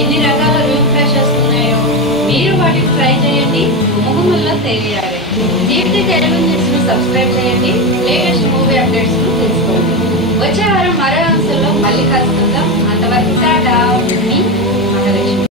ఎన్ని రకాల room freshers ఉన్నాయో మీరు వాటిని ట్రై చేయండి, గుమగుమల్లో తేలియాలి. దీప్తి తెలుగు న్యూస్ను సబ్స్క్రైబ్ చేయండి, లేటెస్ట్ మూవీ అప్డేట్స్ను తెలుసుకోండి. వచ్చే వారం మరో అంశంలో మళ్ళీ కలుసుకుందాం. అంతవరకు టాటా.